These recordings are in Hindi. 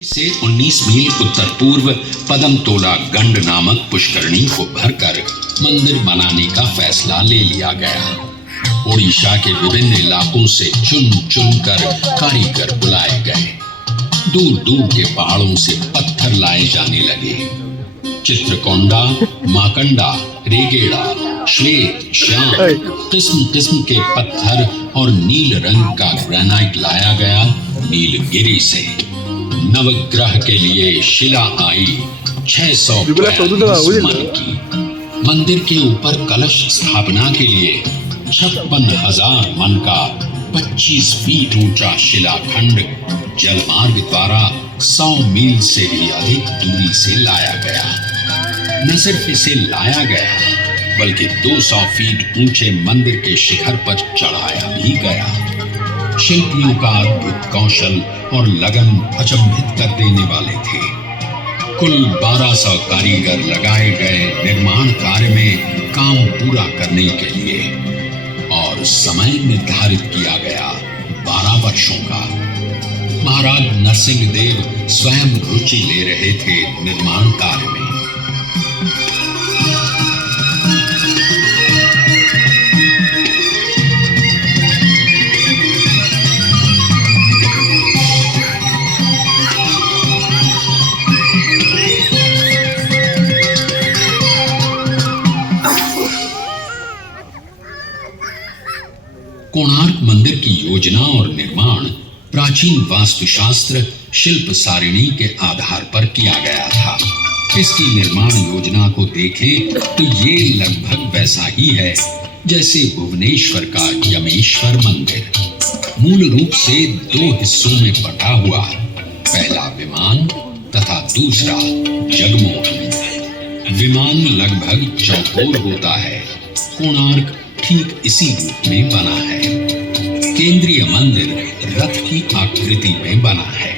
से 19 मील उत्तर पूर्व पदमतोला गंड नामक पुष्करणी को भरकर मंदिर बनाने का फैसला ले लिया गया। ओडिशा के विभिन्न इलाकों से चुन चुन कर कारीगर बुलाए गए। दूर दूर के पहाड़ों से पत्थर लाए जाने लगे। चित्रकोंडा, माकंडा, रेगेड़ा, श्वेत, श्याम, किस्म किस्म के पत्थर और नील रंग का ग्रेनाइट लाया गया। नीलगिरी से नवग्रह के लिए शिला आई 642 मन की। मंदिर के ऊपर कलश स्थापना के लिए 56,000 मन का 25 फीट ऊंचा शिलाखंड जलमार्ग द्वारा 100 मील से भी अधिक दूरी से लाया गया। न सिर्फ इसे लाया गया बल्कि 200 फीट ऊंचे मंदिर के शिखर पर चढ़ाया भी गया। शिल्पियों का अद्भुत कौशल और लगन अचंभित कर देने वाले थे। कुल 1200 कारीगर लगाए गए निर्माण कार्य में काम पूरा करने के लिए और समय निर्धारित किया गया 12 वर्षों का। महाराज नरसिंह देव स्वयं रुचि ले रहे थे निर्माण कार्य में। कोणार्क मंदिर की योजना और निर्माण प्राचीन वास्तुशास्त्र शिल्प सारिणी के आधार पर किया गया था। इसकी निर्माण योजना को देखें तो ये लगभग वैसा ही है जैसे भुवनेश्वर का यमेश्वर मंदिर। मूल रूप से 2 हिस्सों में बटा हुआ, पहला विमान तथा दूसरा जगमोहन। विमान लगभग चौकोर होता है। कोणार्क ठीक इसी रूप में बना है। केंद्रीय मंदिर रथ की आकृति में बना है।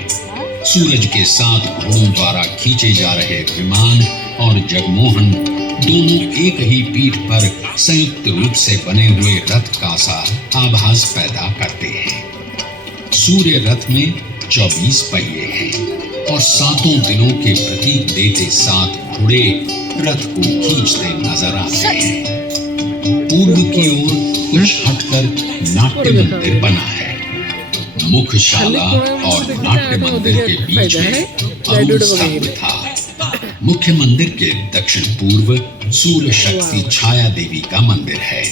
सूरज के 7 घोड़ों द्वारा खींचे जा रहे विमान और जगमोहन दोनों एक ही पीठ पर संयुक्त रूप से बने हुए रथ का सा आभास पैदा करते हैं। सूर्य रथ में 24 पहिए हैं और 7 दिनों के प्रतीक देते 7 घोड़े रथ को खींचते नजर आते हैं। पूर्व की ओर कुछ हटकर नाट्य मंदिर बना है। मुख्यशाला और नाट्य मंदिर के बीच में अरुण स्तंभ था। मुख्य मंदिर के दक्षिण पूर्व सूर्य शक्ति छाया देवी का मंदिर है।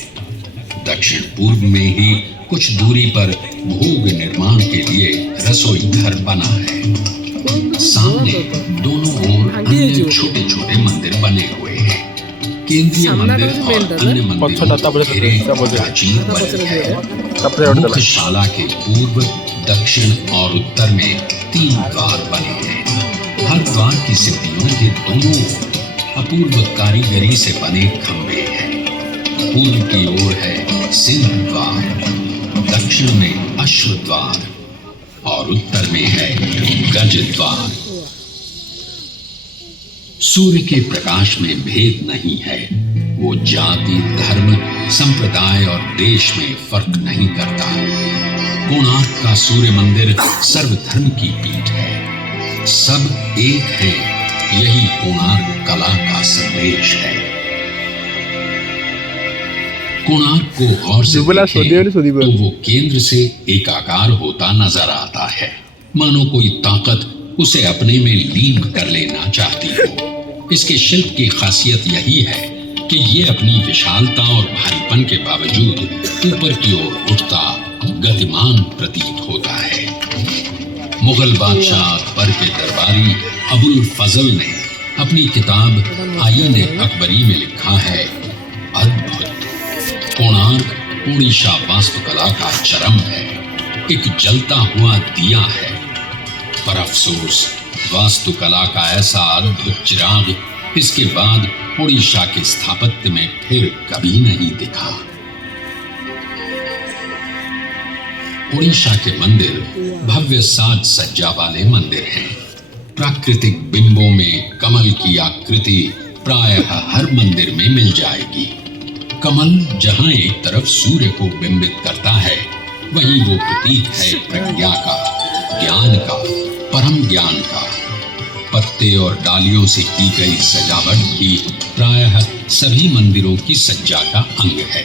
दक्षिण पूर्व में ही कुछ दूरी पर भोग निर्माण के लिए रसोई घर बना है। सामने दोनों ओर अन्य छोटे छोटे मंदिर बने हुए हैं। केंद्रीय मंदिर और अन्य मंदिरों घेरे प्राचीन बने हैं। मुख्यशाला के पूर्व, दक्षिण और उत्तर में 3 द्वार बने हैं। हर द्वार की सिद्धियों के दोनों अपूर्व कारीगरी से बने खंभे हैं। पूर्व की ओर है सिंह द्वार, दक्षिण में अश्व द्वार और उत्तर में है गज द्वार। सूर्य के प्रकाश में भेद नहीं है। वो जाति, धर्म, संप्रदाय और देश में फर्क नहीं करता। कोणार्क का सूर्य मंदिर सर्वधर्म की पीठ है। सब एक है। यही कोणार्क कला का संदेश है। कोणार्क को गौर से देखें तो वो केंद्र से एकाकार होता नजर आता है, मानो कोई ताकत उसे अपने में लीन कर लेना चाहती हो। इसके शिल्प की खासियत यही है कि ये अपनी विशालता और भारीपन के बावजूद ऊपर की ओर उठता गतिमान प्रतीत होता है। मुगल बादशाह अकबर के दरबारी अबुल फजल ने अपनी किताब आईन अकबरी में लिखा है, अद्भुत कोणार्क ओडिशा वास्तुकला का चरम है। एक जलता हुआ दिया है। पर अफसोस वास्तुकला का ऐसा अद्भुत चिराग इसके बाद ओडिशा के स्थापत्य में फिर कभी नहीं दिखा। ओडिशा के मंदिर भव्य साज सज्जा वाले मंदिर हैं। प्राकृतिक बिंबों में कमल की आकृति प्रायः हर मंदिर में मिल जाएगी। कमल जहां एक तरफ सूर्य को बिंबित करता है, वहीं वो प्रतीक है प्रज्ञा का, ज्ञान का, परम ज्ञान का। पत्ते और डालियों से की गई सजावट भी प्रायः सभी मंदिरों की सज्जा का अंग है।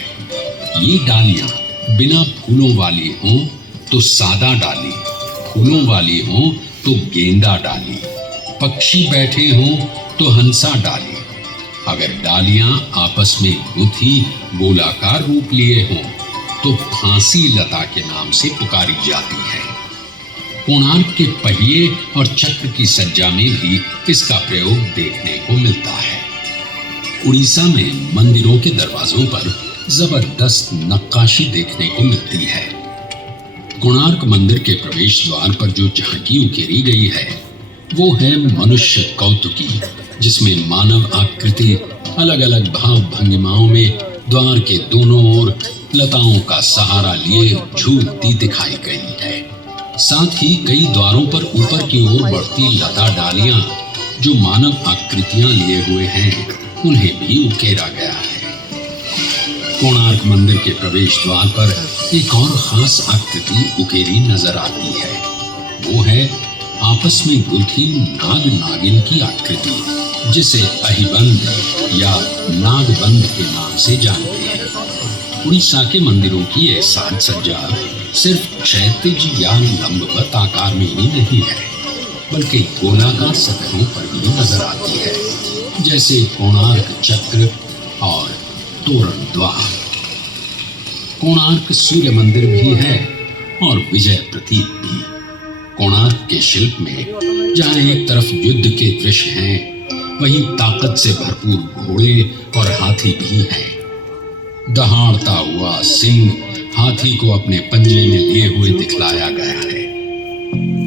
ये डालियां बिना फूलों वाली हों तो सादा डाली, फूलों वाली हों तो गेंदा डाली, पक्षी बैठे हों तो हंसा डाली। अगर डालियां आपस में गूंथी गोलाकार रूप लिए हों तो फांसी लता के नाम से पुकारी जाती है। कोणार्क के पहिए और चक्र की सज्जा में भी इसका प्रयोग देखने को मिलता है। उड़ीसा में मंदिरों के दरवाजों पर जबरदस्त नक्काशी देखने को मिलती है। कोणार्क मंदिर के प्रवेश द्वार पर जो झांकी उकेरी गई है वो है मनुष्य कौतुकी, जिसमें मानव आकृति अलग अलग भाव भंगिमाओं में द्वार के दोनों ओर लताओं का सहारा लिए झूलती दिखाई गई है। साथ ही कई द्वारों पर ऊपर की ओर बढ़ती लता डालियां जो मानव आकृतियां लिए हुए हैं उन्हें भी उकेरा गया है। कोणार्क मंदिर के प्रवेश द्वार पर एक और खास आकृति उकेरी नजर आती है। वो है आपस में गुंथी नाग नागिन की आकृति, जिसे अहिबंद या नागबंद के नाम से जानते हैं। उड़ीसा के मंदिरों की यह साज सज्जा सिर्फ क्षैतिज या लंबवत आकार में ही नहीं है, बल्कि गोलाकार सतहों पर भी नजर आती है, जैसे कोणार्क चक्र और तोरण द्वार। कोणार्क सूर्य मंदिर भी है और विजय प्रतीक भी। कोणार्क के शिल्प में जहाँ एक तरफ युद्ध के दृश्य हैं, वहीं ताकत से भरपूर घोड़े और हाथी भी हैं। दहाड़ता हुआ सिंह हाथी को अपने पंजे में लिए हुए दिखलाया गया है।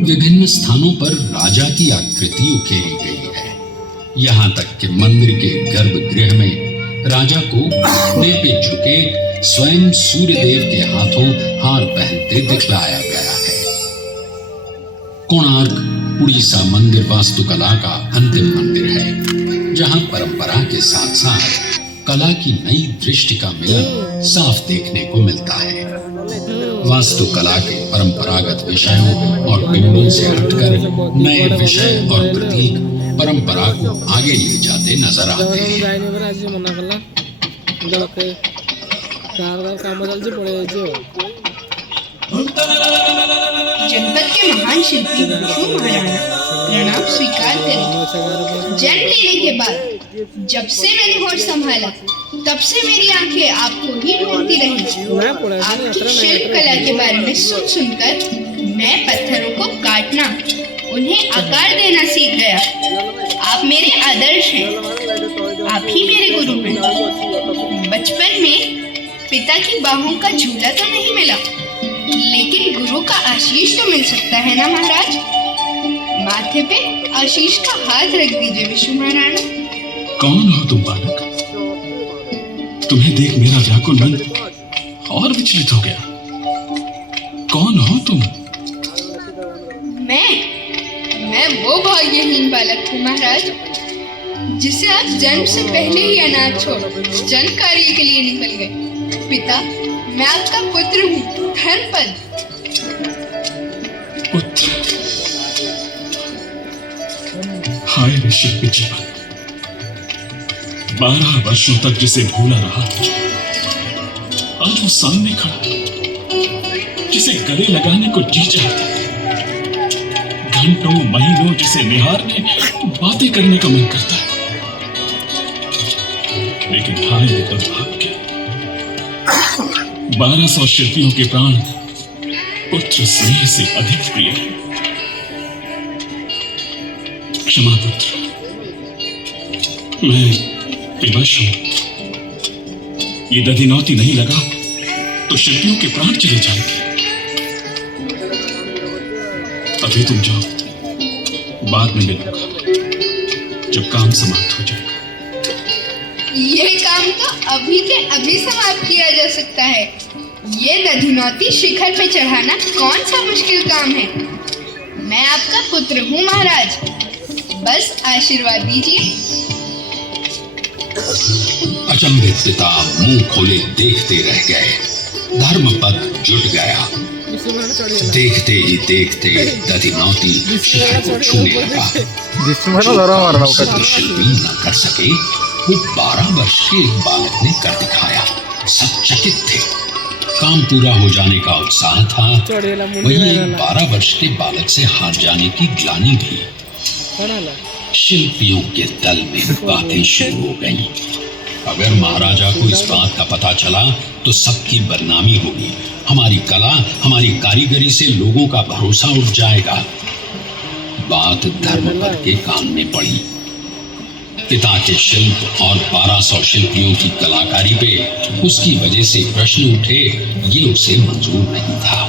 विभिन्न स्थानों पर राजा की आकृति उकेरी गई है। यहाँ तक कि मंदिर के गर्भगृह में राजा को घुटने पे झुके स्वयं सूर्यदेव के हाथों हार पहनते दिखलाया गया है। कोणार्क उड़ीसा मंदिर वास्तुकला का अंतिम मंदिर है, जहाँ परंपरा के साथ साथ कला की नई दृष्टि का मिलन साफ देखने को मिलता है। वास्तुकला के परंपरागत विषयों और बिंदुओं से हटकर नए विषय और प्रतीक परंपरा को आगे ले जाते नजर आते हैं। जनपद के महान शिल्पी विष्णु महाराणा प्रणाम स्वीकार करें। जन्म लेने के बाद जब से मैंने होश संभाला तब से मेरी आंखें आपको ही ढूंढती रही। आपकी शिल्प कला के बारे में सुन सुनकर मैं पत्थरों को काटना, उन्हें आकार देना सीख गया। आप मेरे आदर्श हैं, आप ही मेरे गुरु हैं। बचपन में पिता की बाहों का झूला तो नहीं मिला, लेकिन गुरु का आशीष तो मिल सकता है ना महाराज। माथे पे आशीष का हाथ रख दीजिए विष्णु महाराणा। कौन हो तुम बालक? तुम्हें देख मेरा व्याकुल मन और विचलित हो गया। कौन हो तुम? मैं वो भाग्यहीन बालक हूँ महाराज, जिसे आप जन्म से पहले ही अनाथ छोड़ जन कार्य के लिए निकल गए। पिता, मैं आपका पुत्र हूँ, धर्मपद। पुत्र? हाय रे शिल्पी जीवन, 12 वर्षों तक जिसे भूला रहा, आज वो सामने खड़ा, जिसे गले लगाने को जी चाहता, घंटों महीनों जिसे निहारने बातें करने का मन करता है। लेकिन हाय रे दुर्भाग्य, 1200 शिल्पियों के प्राण पुत्र स्नेह से अधिक प्रिय है। क्षमा पुत्र, मैं विवश हूं। ये दधिनौती नहीं लगा तो शिल्पियों के प्राण चले जाएंगे। अभी तुम जाओ, बाद में मिलूंगा जब काम समाप्त हो जाएगा। ये काम तो अभी के अभी समाप्त किया जा सकता है। ये दधिनौती शिखर पे चढ़ाना कौन सा मुश्किल काम है। मैं आपका पुत्र हूँ महाराज, बस आशीर्वाद दीजिए। अचंभित पिता मुंह खोले देखते रह गए। धर्मपद जुट गया। देखते ही देखते दधिनौती शिखर को छूने लगा। शिल्पी न कर सके वो 12 वर्ष के एक बालक ने कर दिखाया। सब चकित थे। काम पूरा हो जाने का उत्साह था, वही एक 12 वर्ष के बालक से हार जाने की ग्लानि भी। शिल्पियों के दल में बातें शुरू हो गईं। अगर महाराजा को इस बात का पता चला तो सबकी बदनामी होगी। हमारी कला, हमारी कारीगरी से लोगों का भरोसा उठ जाएगा। बात धर्मपद के कान में पड़ी। पिता के शिल्प और 1200 शिल्पियों की कलाकारी पे उसकी वजह से प्रश्न उठे, ये उसे मंजूर नहीं था।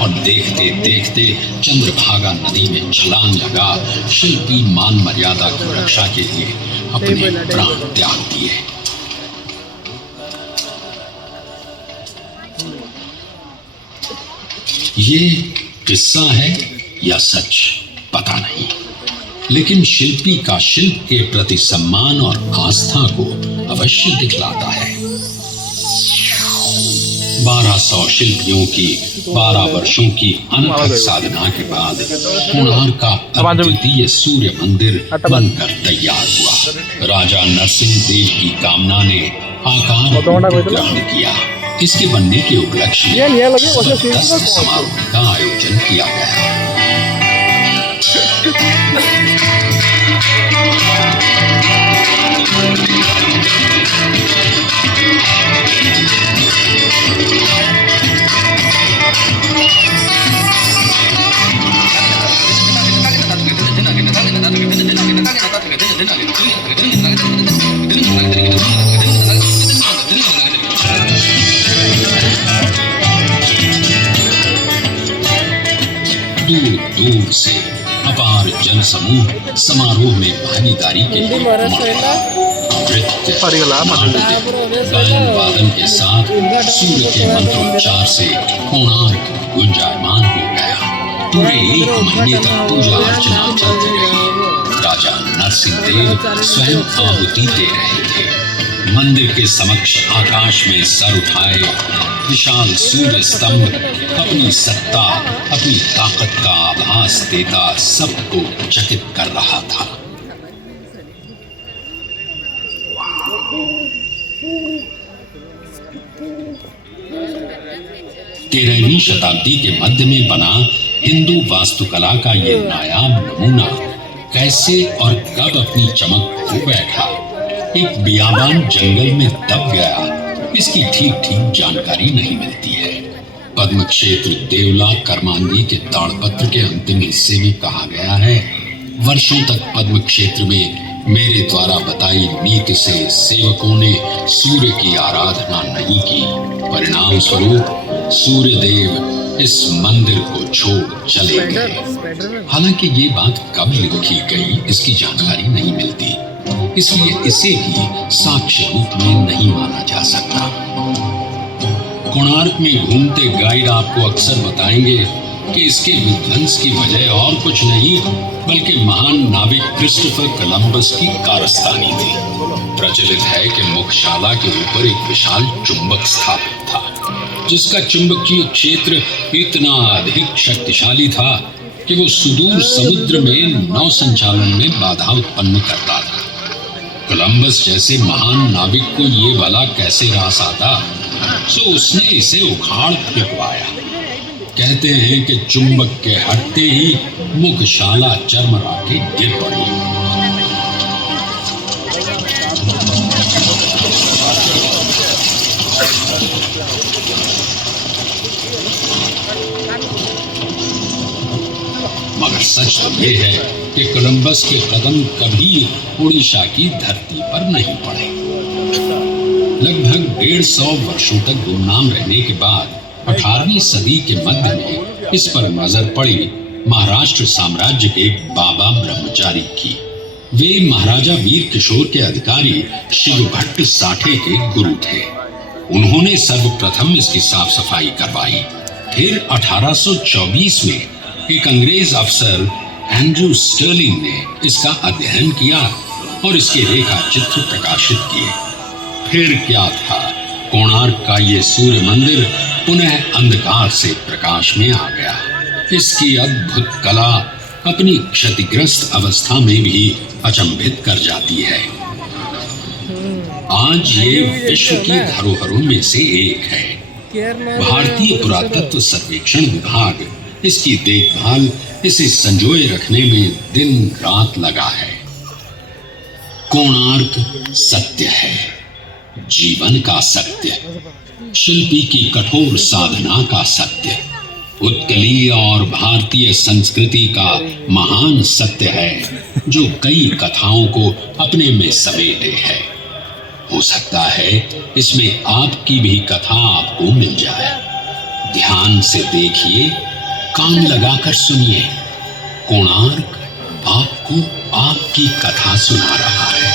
और देखते देखते चंद्रभागा नदी में छलांग लगा। शिल्पी मान मर्यादा की रक्षा के लिए अपने प्राण त्याग दिए। ये किस्सा है या सच पता नहीं, लेकिन शिल्पी का शिल्प के प्रति सम्मान और आस्था को अवश्य दिखलाता है। 1200 शिल्पियों की 12 वर्षों की अनथक साधना के बाद कोणार्क का अद्वितीय सूर्य मंदिर बनकर तैयार हुआ। राजा नरसिंह देव की कामना ने आकार ग्रहण किया। इसके बनने के उपलक्ष्य में जबरदस्त समारोह का आयोजन किया गया। दूर दूर से अपार जनसमूह समारोह में भागीदारी के लिए नृत्य, गायन वादन के साथ सूर्य के मंत्रोच्चार से कोणार्क गुंजायमान हो गया। पूरे 1 महीने तक पूजा अर्चना चलती रही। राजा नरसिंह देव स्वयं आहुति दे रहे थे। मंदिर के समक्ष आकाश में सर उठाए विशाल सूर्य स्तंभ अपनी सत्ता, अपनी ताकत का आभास देता सबको चकित कर रहा था। तेरहवीं शताब्दी के मध्य में बना हिंदू वास्तुकला का ये नायाब नमूना कैसे और कब अपनी चमक खो बैठा, एक बियाबान जंगल में दब गया, इसकी ठीक ठीक जानकारी नहीं मिलती है। पद्म क्षेत्र देवला कर्मांगी के ताड़पत्र के अंतिम हिस्से में कहा गया है, वर्षों तक पद्म क्षेत्र में मेरे द्वारा बताई नीति से सेवकों ने सूर्य की आराधना नहीं की। परिणाम स्वरूप सूर्य देव इस मंदिर को छोड़ चले गए। हालांकि ये बात कब लिखी गई इसकी जानकारी नहीं मिलती, इसलिए इसे भी साक्ष्य रूप में नहीं माना जा सकता। कोणार्क में घूमते गाइड आपको अक्सर बताएंगे कि इसके विध्वंस की वजह और कुछ नहीं बल्कि महान नाविक क्रिस्टोफर कोलंबस की कारस्तानी थी। प्रचलित है कि मुख्यशाला के ऊपर एक विशाल चुंबक स्थापित था, जिसका चुंबकीय क्षेत्र इतना अधिक शक्तिशाली था कि वो सुदूर समुद्र में नौ संचालन में बाधा उत्पन्न करता था। कोलंबस जैसे महान नाविक को ये भला कैसे रास आता, सो उसने इसे उखाड़ फेंकवाया। कहते हैं कि चुंबक के हटते ही मुख्यशाला चरमरा के गिर पड़ी। मगर सच तो ये है कि कोलंबस के कदम कभी उड़ीसा की धरती पर नहीं पड़े। लगभग 150 वर्षों तक गुमनाम रहने के बाद 18वीं सदी के मध्य में इस पर नजर पड़ी महाराष्ट्र साम्राज्य के बाबा ब्रह्मचारी की। वे महाराजा वीर किशोर के अधिकारी शिव भट्ट साठे के गुरु थे। उन्होंने सर्वप्रथम इसकी साफ सफाई करवाई। फिर 1824 में एक अंग्रेज अफसर एंड्रू स्टर्लिंग ने इसका अध्ययन किया और इसके रेखा चित्र प्रकाशित किए। फिर क्या था कोणार्क का ये सूर्य मंदिर पुनः अंधकार से प्रकाश में आ गया। इसकी अद्भुत कला अपनी क्षतिग्रस्त अवस्था में भी अचंभित कर जाती है। आज ये विश्व की धरोहरों में से एक है। भारतीय पुरातत्व सर्वेक्षण विभाग इसकी देखभाल, इसे संजोए रखने में दिन रात लगा है। कोणार्क सत्य है, जीवन का सत्य, शिल्पी की कठोर साधना का सत्य, उत्कलीय और भारतीय संस्कृति का महान सत्य है, जो कई कथाओं को अपने में समेटे है। हो सकता है इसमें आपकी भी कथा आपको मिल जाए। ध्यान से देखिए, कान लगाकर सुनिए। कोणार्क आपको आपकी कथा सुना रहा है।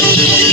है